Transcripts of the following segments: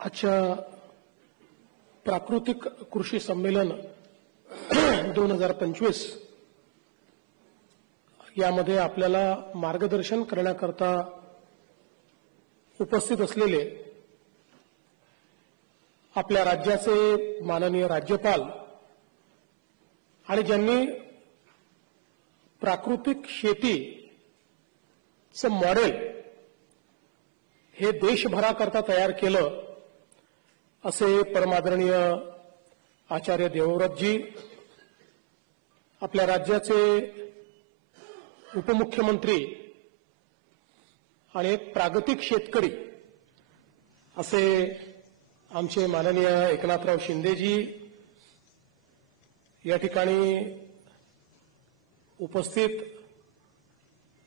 आजच्या प्राकृतिक कृषी संमेलन 2025 यामध्ये आपल्याला मार्गदर्शन करण्याकरता उपस्थित असलेले आपल्या राज्याचे माननीय राज्यपाल आणि ज्यांनी प्राकृतिक शेतीचं मॉडेल हे देशभराकरता तयार केलं असे परमादरणीय आचार्य देवव्रतजी, आपल्या राज्याचे उपमुख्यमंत्री आणि एक प्रागतिक शेतकरी असे आमचे माननीय एकनाथराव शिंदेजी या ठिकाणी उपस्थित,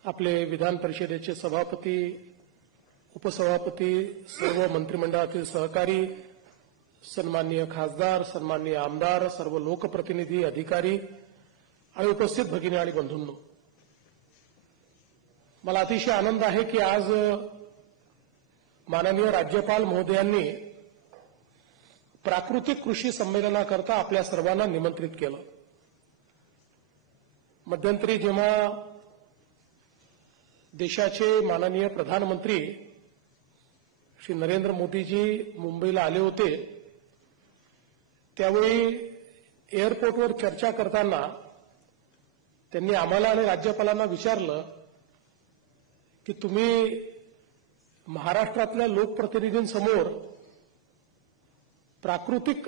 आपले विधान परिषदेचे सभापती, उपसभापती, सर्व मंत्रिमंडळातील सहकारी, सन्माननीय खासदार, सन्माननीय आमदार, सर्व लोकप्रतिनिधी, अधिकारी आणि उपस्थित भगिनी आणि बंधूंनो, मला अतिशय आनंद आहे की आज माननीय राज्यपाल महोदयांनी प्राकृतिक कृषी संमेलनाकरता आपल्या सर्वांना निमंत्रित केलं. मध्यंतरी जेव्हा देशाचे माननीय प्रधानमंत्री श्री नरेंद्र मोदीजी मुंबईला आले होते, त्यावेळी एअरपोर्टवर चर्चा करताना त्यांनी आम्हाला आणि राज्यपालांना विचारलं की तुम्ही महाराष्ट्रातल्या लोकप्रतिनिधींसमोर प्राकृतिक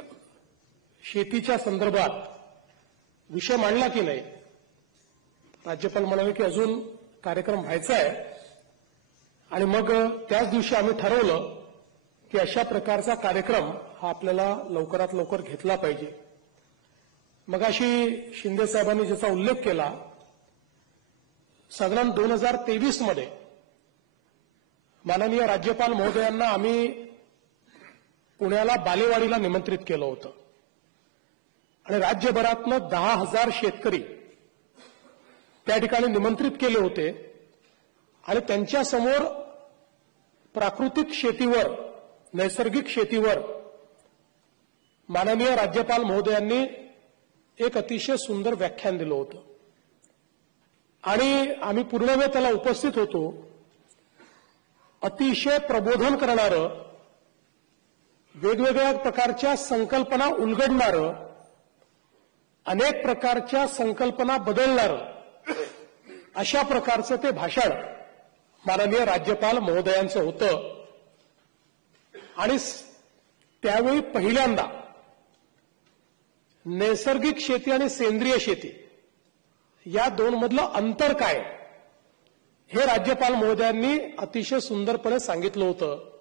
शेतीच्या संदर्भात विषय मांडला की नाही. राज्यपाल म्हणाले की अजून कार्यक्रम व्हायचा आहे आणि मग त्याच दिवशी आम्ही ठरवलं की अशा प्रकारचा कार्यक्रम हा आपल्याला लवकरात लवकर घेतला पाहिजे. मग अशी शिंदे साहेबांनी ज्याचा उल्लेख केला, साधारण 2023 मध्ये माननीय राज्यपाल महोदयांना आम्ही पुण्याला बालेवाडीला निमंत्रित केलं होतं आणि राज्यभरातनं 10,000 शेतकरी त्या ठिकाणी निमंत्रित केले होते आणि त्यांच्यासमोर प्राकृतिक शेतीवर, नैसर्गिक शेतीवर माननीय राज्यपाल महोदयांनी एक अतिशय सुंदर व्याख्यान दिलं होतं आणि आम्ही पूर्ण वेळ त्याला उपस्थित होतो. अतिशय प्रबोधन करणारं, वेगवेगळ्या प्रकारच्या संकल्पना उलगडणारं, अनेक प्रकारच्या संकल्पना बदलणारं अशा प्रकारचं ते भाषण माननीय राज्यपाल महोदयांचं होतं. आणि त्यावेळी पहिल्यांदा नैसर्गिक शेती आणि सेंद्रिय शेती या दोनमधलं अंतर काय हे राज्यपाल महोदयांनी अतिशय सुंदरपणे सांगितलं होतं.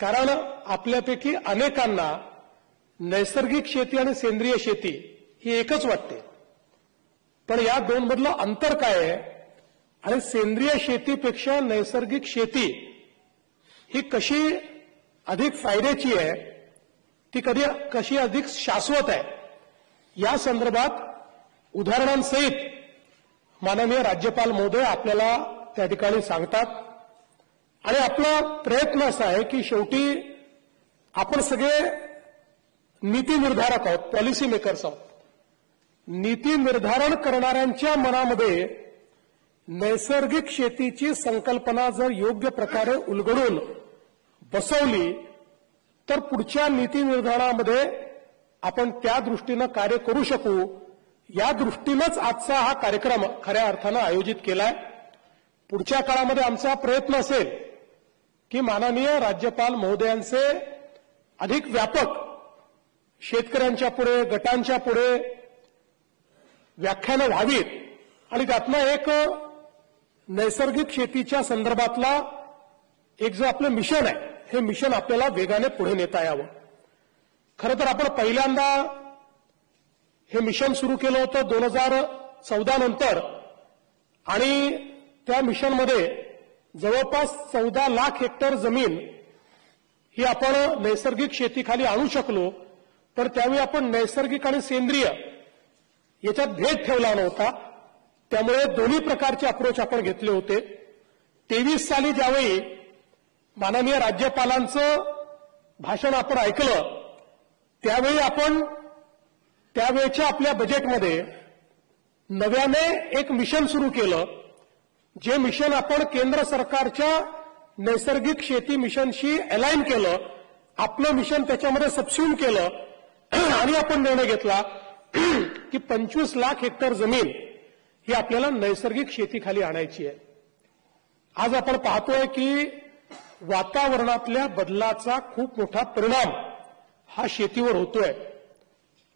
कारण आपल्यापैकी अनेकांना नैसर्गिक शेती आणि सेंद्रिय शेती ही एकच वाटते, पण या दोनमधलं अंतर काय आहे आणि सेंद्रिय शेतीपेक्षा नैसर्गिक शेती ही कशी अधिक फायद्याची आहे, ती कशी अधिक शाश्वत आहे, या संदर्भात उदाहरणांसहित माननीय राज्यपाल महोदय आपल्याला त्या ठिकाणी सांगतात. आणि आपला प्रयत्न असा आहे की शेवटी आपण सगळे नीती निर्धारक आहोत, पॉलिसी मेकर्स आहोत. नीती निर्धारण करणाऱ्यांच्या मनामध्ये नैसर्गिक शेतीची संकल्पना जर योग्य प्रकारे उलगडून बसवली तर पुढच्या नीती निर्धारणामध्ये आपण त्या दृष्टीनं कार्य करू शकू. या दृष्टीनंच आजचा हा कार्यक्रम खऱ्या अर्थानं आयोजित केलाय. पुढच्या काळामध्ये आमचा प्रयत्न असेल की माननीय राज्यपाल महोदयांचे अधिक व्यापक शेतकऱ्यांच्या पुढे, गटांच्या पुढे व्याख्यानं व्हावीत आणि त्यातनं एक नैसर्गिक शेतीच्या संदर्भातला एक जो आपलं मिशन आहे, हे मिशन आपल्याला वेगाने पुढे नेता यावं. खरं तर आपण पहिल्यांदा हे मिशन सुरू केलं होतं 2014 नंतर आणि त्या मिशनमध्ये जवळपास 14 लाख हेक्टर जमीन ही आपण नैसर्गिक शेतीखाली आणू शकलो. तर त्यावेळी आपण नैसर्गिक आणि सेंद्रिय याच्यात भेद ठेवला नव्हता, त्यामुळे दोन्ही प्रकारचे अप्रोच आपण घेतले होते. 23 साली ज्यावेळी माननीय राज्यपालांचं भाषण आपण ऐकलं त्यावेळी आपण त्यावेळच्या आपल्या बजेटमध्ये नव्याने एक मिशन सुरू केलं, जे मिशन आपण केंद्र सरकारच्या नैसर्गिक शेती मिशनशी अलाइन केलं, आपलं मिशन त्याच्यामध्ये सबस्यूम केलं आणि आपण निर्णय घेतला की 25 लाख हेक्टर जमीन ही आपल्याला नैसर्गिक शेतीखाली आणायची आहे. आज आपण पाहतोय की वातावरणातल्या बदलाचा खूप मोठा परिणाम हा शेतीवर होतोय.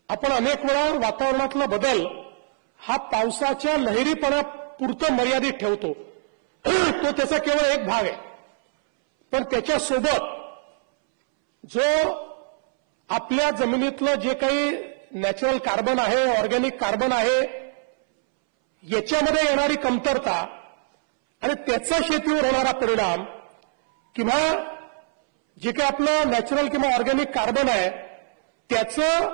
आपण अनेक वेळा वातावरणातला बदल हा पावसाच्या लहरीपणापुरतं मर्यादित ठेवतो, तो त्याचा केवळ एक भाग आहे. पण त्याच्यासोबत जो आपल्या जमिनीतलं जे काही नॅचरल कार्बन आहे, ऑर्गॅनिक कार्बन आहे, याच्यामध्ये येणारी कमतरता आणि त्याचा शेतीवर होणारा परिणाम किंवा जे काही आपलं नॅचरल किंवा ऑर्गॅनिक कार्बन आहे त्याचं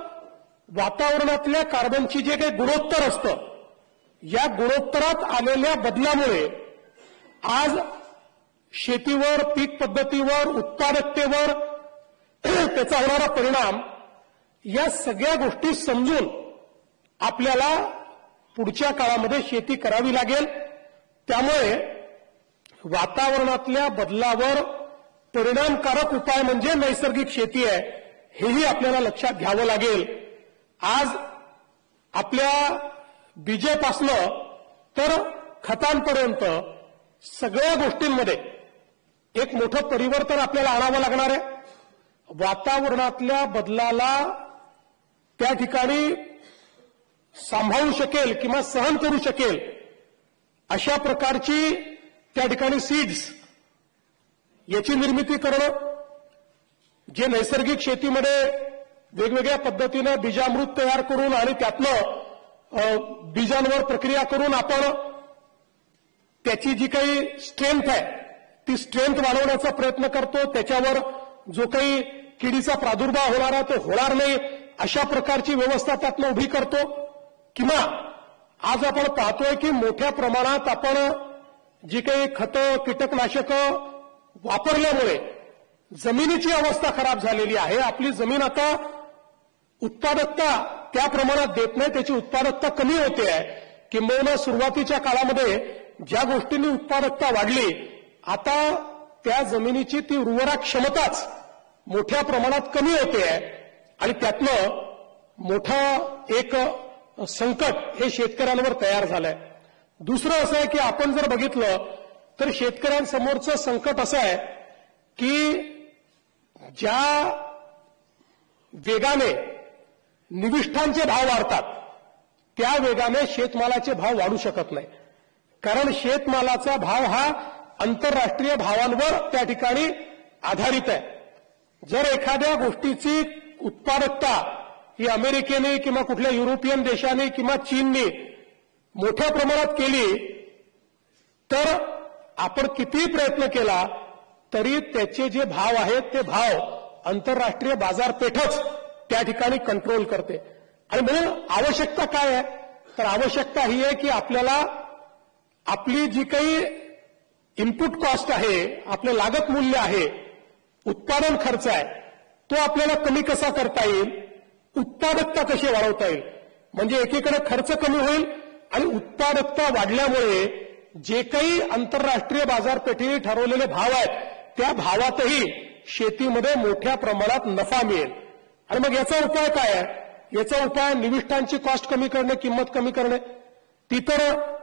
वातावरणातल्या कार्बनची जे काही गुणोत्तर असतं, या गुणोत्तरात आलेल्या बदलामुळे आज शेतीवर, पीक पद्धतीवर, उत्पादकतेवर त्याचा होणारा परिणाम, या सगळ्या गोष्टी समजून आपल्याला पुढच्या काळामध्ये शेती करावी लागेल. त्यामुळे वातावरणातल्या बदलावर परिणामकारक उपाय म्हणजे नैसर्गिक शेती आहे, हेही आपल्याला लक्षात घ्यावं लागेल. आज आपल्या बीजेपासनं तर खतांपर्यंत सगळ्या गोष्टींमध्ये एक मोठं परिवर्तन आपल्याला आणावं लागणार आहे. वातावरणातल्या बदलाला त्या ठिकाणी सांभाळू शकेल किंवा सहन करू शकेल अशा प्रकारची त्या ठिकाणी सीड्स याची निर्मिती करणं, जे नैसर्गिक शेतीमध्ये वेगवेगळ्या पद्धतीनं बीजामृत तयार करून आणि त्यातनं बीजांवर प्रक्रिया करून आपण त्याची जी काही स्ट्रेंथ आहे ती स्ट्रेंथ वाढवण्याचा प्रयत्न करतो. त्याच्यावर जो काही किडीचा प्रादुर्भाव होणार आहे तो होणार नाही अशा प्रकारची व्यवस्था त्यातनं उभी करतो. किंवा आज आपण पाहतोय की मोठ्या प्रमाणात आपण जी काही खतं, कीटकनाशकं वापरल्यामुळे जमिनीची अवस्था खराब झालेली आहे. आपली जमीन आता उत्पादकता त्या प्रमाणात देत नाही, त्याची उत्पादकता कमी होते आहे. किंबहुना सुरुवातीच्या काळामध्ये ज्या गोष्टींनी उत्पादकता वाढली, आता त्या जमिनीची ती उर्वरा क्षमताच मोठ्या प्रमाणात कमी होते आहे आणि त्यातनं मोठं एक संकट हे शेतकऱ्यांवर तयार झालंय. दुसरं असं आहे की आपण जर बघितलं तर शेतकऱ्यांसमोरचं संकट असं आहे की ज्या वेगाने निविष्ठांचे भाव वाढतात त्या वेगाने शेतमालाचे भाव वाढू शकत नाही. कारण शेतमालाचा भाव हा आंतरराष्ट्रीय भावांवर त्या ठिकाणी आधारित आहे. जर एखाद्या गोष्टीची उत्पादकता ही अमेरिकेने किंवा कुठल्या युरोपियन देशाने किंवा चीनने मोठ्या प्रमाणात केली तर आपण कितीही प्रयत्न केला तरी त्याचे जे भाव आहेत ते भाव आंतरराष्ट्रीय बाजारपेठच त्या ठिकाणी कंट्रोल करते. आणि म्हणून आवश्यकता काय आहे तर आवश्यकता ही आहे की आपल्याला आपली जी काही इनपुट कॉस्ट आहे, आपलं लागत मूल्य आहे, उत्पादन खर्च आहे, तो आपल्याला कमी कसा करता येईल, उत्पादकता कशी वाढवता येईल. म्हणजे एकीकडे खर्च कमी होईल आणि उत्पादकता वाढल्यामुळे जे काही आंतरराष्ट्रीय बाजारपेठेने ठरवलेले भाव आहेत त्या भावातही शेतीमध्ये मोठ्या प्रमाणात नफा मिळेल. आणि मग याचा उपाय काय आहे? याचा उपाय निविष्ठांची कॉस्ट कमी करणे, किंमत कमी करणे. ती तर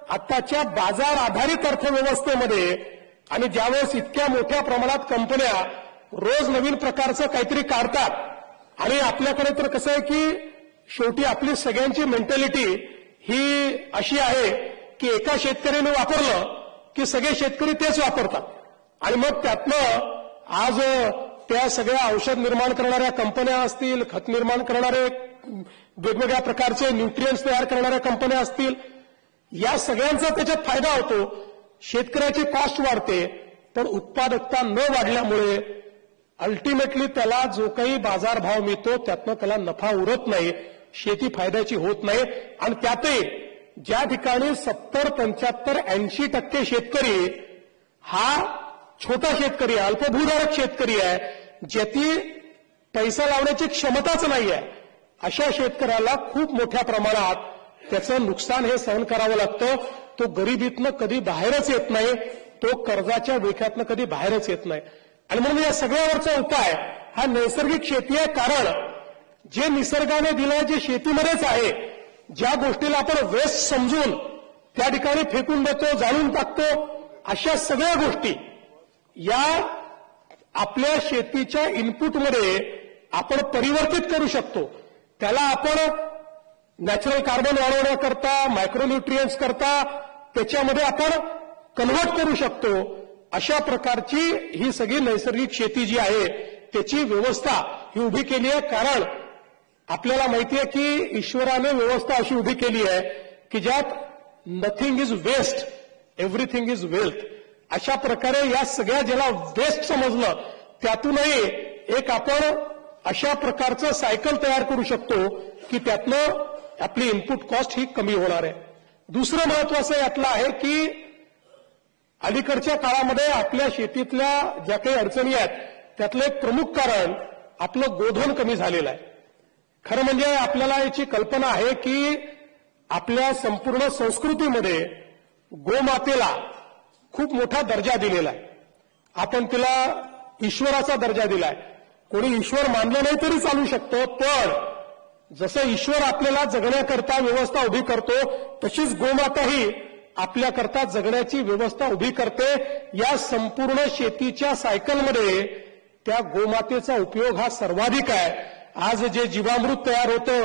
आताच्या बाजार आधारित अर्थव्यवस्थेमध्ये आणि ज्यावेळेस इतक्या मोठ्या प्रमाणात कंपन्या रोज नवीन प्रकारचं काहीतरी काढतात आणि आपल्याकडे तर कसं आहे की शेवटी आपली सगळ्यांची मेंटॅलिटी ही अशी आहे की एका शेतकऱ्याने वापरलं की सगळे शेतकरी तेच वापरतात आणि मग त्यातनं आज त्या सगळ्या औषध निर्माण करणाऱ्या कंपन्या असतील, खत निर्माण करणारे वेगवेगळ्या प्रकारचे न्यूट्रिएंट्स तयार करणाऱ्या कंपन्या असतील, या सगळ्यांचा त्याच्यात फायदा होतो. शेतकऱ्याची कॉस्ट वाढते, पण उत्पादकता न वाढल्यामुळे अल्टिमेटली त्याला जो काही बाजारभाव मिळतो त्यातनं त्याला नफा उरत नाही, शेती फायद्याची होत नाही. आणि त्यातही ज्या ठिकाणी 70, 75, 80% शेतकरी हा छोटा शेतकरी आहे, अल्पभूधारक शेतकरी आहे, ज्याची पैसा लावण्याची क्षमताच नाही आहे, अशा शेतकऱ्याला खूप मोठ्या प्रमाणात त्याचं नुकसान हे सहन करावं लागतं. तो गरिबीतनं कधी बाहेरच येत नाही, तो कर्जाच्या विळख्यातनं कधी बाहेरच येत नाही. आणि म्हणून या सगळ्यावरचा उपाय हा नैसर्गिक शेती आहे. कारण जे निसर्गाने दिलं जे शेतीमध्येच आहे, ज्या गोष्टीला आपण वेस्ट समजून त्या ठिकाणी फेकून देतो, जाळून टाकतो, अशा सगळ्या गोष्टी या आपल्या शेतीच्या इनपुटमध्ये आपण परिवर्तित करू शकतो. त्याला आपण नॅचरल कार्बन वाढवण्याकरता, मायक्रोन्यूट्रियन्स करता त्याच्यामध्ये आपण कन्व्हर्ट करू शकतो. अशा प्रकारची ही सगळी नैसर्गिक शेती जी आहे त्याची व्यवस्था ही उभी केली आहे. कारण आपल्याला माहिती आहे की ईश्वराने व्यवस्था अशी उभी केली आहे की ज्यात nothing is waste, everything is wealth. अशा प्रकारे या सगळ्या ज्याला वेस्ट समजलं त्यातूनही एक आपण अशा प्रकारचं सायकल तयार करू शकतो की त्यातनं आपली इनपुट कॉस्ट ही कमी होणार आहे. दुसरं महत्वाचं यातलं आहे की अलीकडच्या काळामध्ये आपल्या शेतीतल्या ज्या काही अडचणी आहेत त्यातलं एक प्रमुख कारण आपलं गोधन कमी झालेलं आहे. खरं म्हणजे आपल्याला याची कल्पना आहे की आपल्या संपूर्ण संस्कृतीमध्ये गोमातेला खूप मोठा दर्जा दिलेला आहे. आपण तिला ईश्वराचा दर्जा दिलाय. कोणी ईश्वर मानलं नाही तरी चालू शकतं, पण जसं ईश्वर आपल्याला जगण्याकरता व्यवस्था उभी करतो तशीच गोमाताही आपल्याकरता जगण्याची व्यवस्था उभी करते. या संपूर्ण शेतीच्या सायकलमध्ये त्या गोमातेचा उपयोग हा सर्वाधिक आहे. आज जे जीवामृत तयार होतं,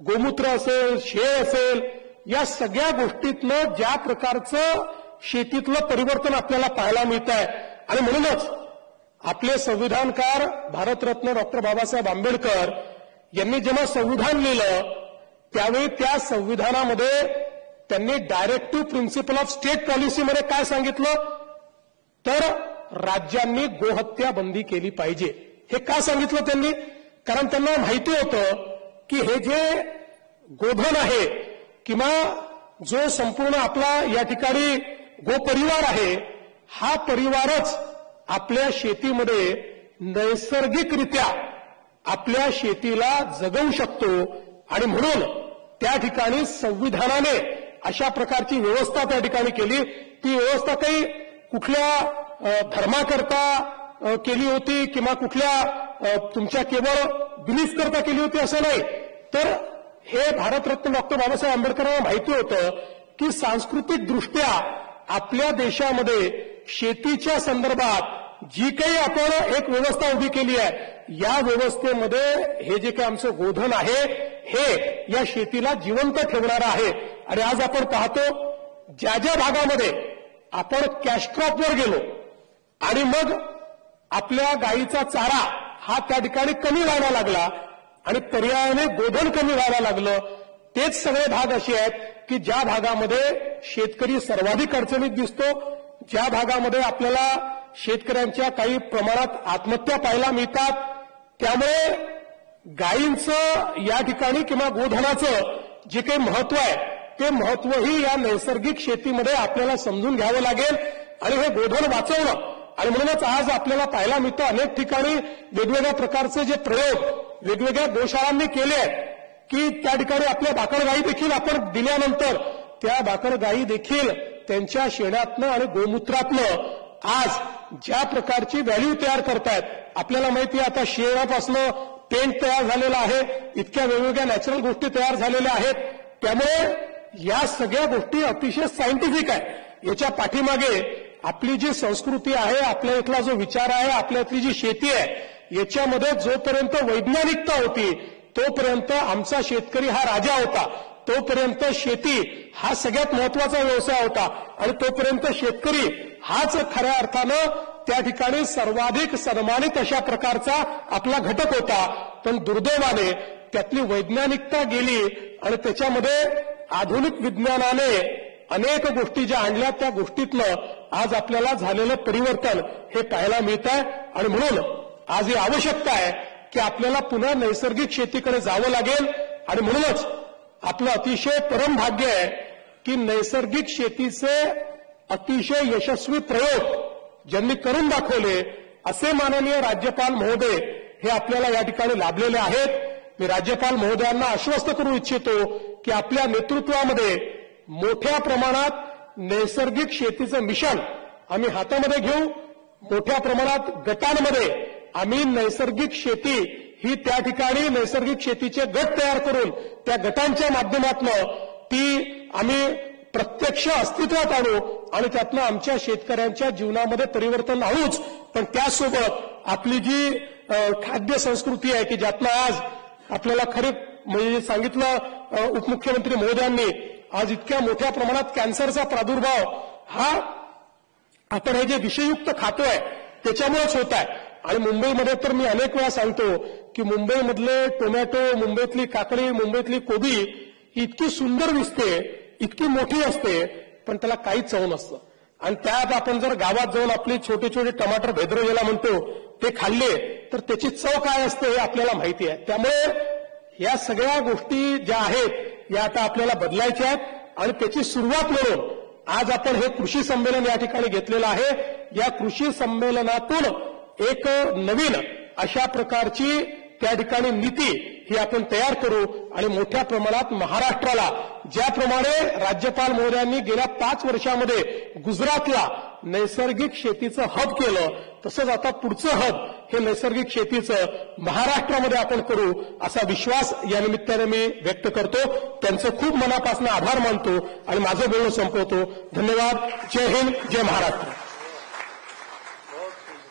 गोमूत्र असेल, शेण असेल, या सगळ्या गोष्टीतनं ज्या प्रकारचं शेतीतलं परिवर्तन आपल्याला पाहायला मिळत आहे. आणि म्हणूनच आपले संविधानकार भारतरत्न डॉक्टर बाबासाहेब आंबेडकर यांनी जेव्हा संविधान लिहिलं त्यावेळी त्या संविधानामध्ये त्यांनी डायरेक्टिव्ह प्रिन्सिपल ऑफ स्टेट पॉलिसीमध्ये काय सांगितलं, तर राज्यांनी गोहत्या बंदी केली पाहिजे. हे का सांगितलं त्यांनी? कारण त्यांना माहिती होतं की हे जे गोधन आहे किंवा जो संपूर्ण आपला या ठिकाणी गोपरिवार आहे, हा परिवारच आपल्या शेतीमध्ये नैसर्गिकरित्या आपल्या शेतीला जगवू शकतो. आणि म्हणून त्या ठिकाणी संविधानाने अशा प्रकारची व्यवस्था त्या ठिकाणी केली. ती व्यवस्था काही कुठल्या धर्माकरता केली होती किंवा कुठल्या तुमच्या केवळ बिलीफ करता केली होती असं नाही, तर हे भारतरत्न डॉक्टर बाबासाहेब आंबेडकरांना माहिती होतं की सांस्कृतिक दृष्ट्या आपल्या देशामध्ये शेतीच्या संदर्भात जी काही आपण एक व्यवस्था उभी केली आहे, या व्यवस्थेमध्ये हे जे काही आमचं गोधन आहे हे या शेतीला जिवंत ठेवणारं आहे. आणि आज आपण पाहतो ज्या ज्या भागामध्ये आपण कॅश क्रॉपवर गेलो आणि मग आपल्या गाईचा चारा हा त्या ठिकाणी कमी व्हायला लागला आणि पर्यायाने गोधन कमी व्हायला लागलं, तेच सगळे भाग असे आहेत की ज्या भागामध्ये शेतकरी सर्वाधिक अडचणीत दिसतो, ज्या भागामध्ये आपल्याला शेतकऱ्यांच्या काही प्रमाणात आत्महत्या पाहायला मिळतात. त्यामुळे गायींचं या ठिकाणी किंवा गोधनाचं जे काही महत्व आहे ते महत्वही या नैसर्गिक शेतीमध्ये आपल्याला समजून घ्यावं लागेल आणि हे गोधन वाचवणं. आणि म्हणूनच आज आपल्याला पाहायला मिळतं अनेक ठिकाणी वेगवेगळ्या प्रकारचे जे प्रयोग वेगवेगळ्या गोशाळांनी केले आहेत की त्या ठिकाणी आपल्या भाकड गायी देखील आपण दिल्यानंतर त्या भाकड गायी देखील त्यांच्या शेणातनं आणि गोमूत्रातनं आज ज्या प्रकारची व्हॅल्यू तयार करतायत. आपल्याला माहिती आहे आता शेणापासनं पेंट तयार झालेला आहे, इतक्या वेगवेगळ्या नॅचरल गोष्टी तयार झालेल्या आहेत. त्यामुळे या सगळ्या गोष्टी अतिशय सायंटिफिक आहे. याच्या पाठीमागे आपली जी संस्कृती आहे, आपल्या इथला जो विचार आहे, आपल्या इथली जी शेती आहे, याच्यामध्ये जोपर्यंत वैज्ञानिकता होती तोपर्यंत आमचा शेतकरी हा राजा होता, तोपर्यंत शेती हा सगळ्यात महत्वाचा व्यवसाय होता आणि तोपर्यंत शेतकरी हाच खऱ्या अर्थानं त्या ठिकाणी सर्वाधिक सन्मानित अशा प्रकारचा आपला घटक होता. पण दुर्दैवाने त्यातली वैज्ञानिकता गेली आणि त्याच्यामध्ये आधुनिक विज्ञानाने अनेक गोष्टी ज्या आणल्या त्या गोष्टीतलं आज आपल्याला झालेलं परिवर्तन हे पाहायला मिळत आहे. आणि म्हणून आज ही आवश्यकता आहे की आपल्याला पुन्हा नैसर्गिक शेतीकडे जावं लागेल. आणि म्हणूनच आपलं अतिशय परम भाग्य आहे की नैसर्गिक शेतीचे अतिशय यशस्वी प्रयोग ज्यांनी करून दाखवले असे माननीय राज्यपाल महोदय हे आपल्याला या ठिकाणी लाभलेले आहेत. मी राज्यपाल महोदयांना आश्वस्त करू इच्छितो की आपल्या नेतृत्वामध्ये मोठ्या प्रमाणात नैसर्गिक शेतीचं मिशन आम्ही हातामध्ये घेऊ. मोठ्या प्रमाणात गटांमध्ये आम्ही नैसर्गिक शेती ही त्या ठिकाणी नैसर्गिक शेतीचे गट तयार करून त्या गटांच्या माध्यमातून ती आम्ही प्रत्यक्ष अस्तित्वात आणू आणि त्यातनं आमच्या शेतकऱ्यांच्या जीवनामध्ये परिवर्तन आणूच. पण त्यासोबत आपली जी खाद्य संस्कृती आहे की ज्यातनं आज आपल्याला खरे म्हणजे सांगितलं उपमुख्यमंत्री महोदयांनी आज इतक्या मोठ्या प्रमाणात कॅन्सरचा प्रादुर्भाव हा आपण हे जे विषयुक्त खातोय त्याच्यामुळेच होत आहे. आणि मुंबईमध्ये तर मी अनेक वेळा सांगतो की मुंबईमधले टोमॅटो, मुंबईतली काकडी, मुंबईतली कोबी इतकी सुंदर दिसते, इतकी मोठी असते, पण त्याला काहीच चव नसतं. आणि त्यात आपण जर गावात जाऊन आपले छोटे छोटे टमाटर भेद्र ज्याला म्हणतो ते खाल्ले तर त्याची चव काय असते हे आपल्याला माहिती आहे. त्यामुळे या सगळ्या गोष्टी ज्या आहेत या आता आपल्याला बदलायच्या आहेत आणि त्याची सुरुवात म्हणून आज आपण हे कृषी संमेलन या ठिकाणी घेतलेलं आहे. या कृषी संमेलनातून एक नवीन अशा प्रकारची त्या ठिकाणी नीती ही आपण तयार करू आणि मोठ्या प्रमाणात महाराष्ट्राला ज्याप्रमाणे राज्यपाल महोदयांनी गेल्या 5 वर्षामध्ये गुजरातला नैसर्गिक शेतीचं हब केलं तसंच आता पुढचं हब हे नैसर्गिक शेतीचं महाराष्ट्रामध्ये आपण करू असा विश्वास या निमित्ताने मी व्यक्त करतो. त्यांचं खूप मनापासून आभार मानतो आणि माझं बोलणं संपवतो. धन्यवाद. जय हिंद, जय महाराष्ट्र.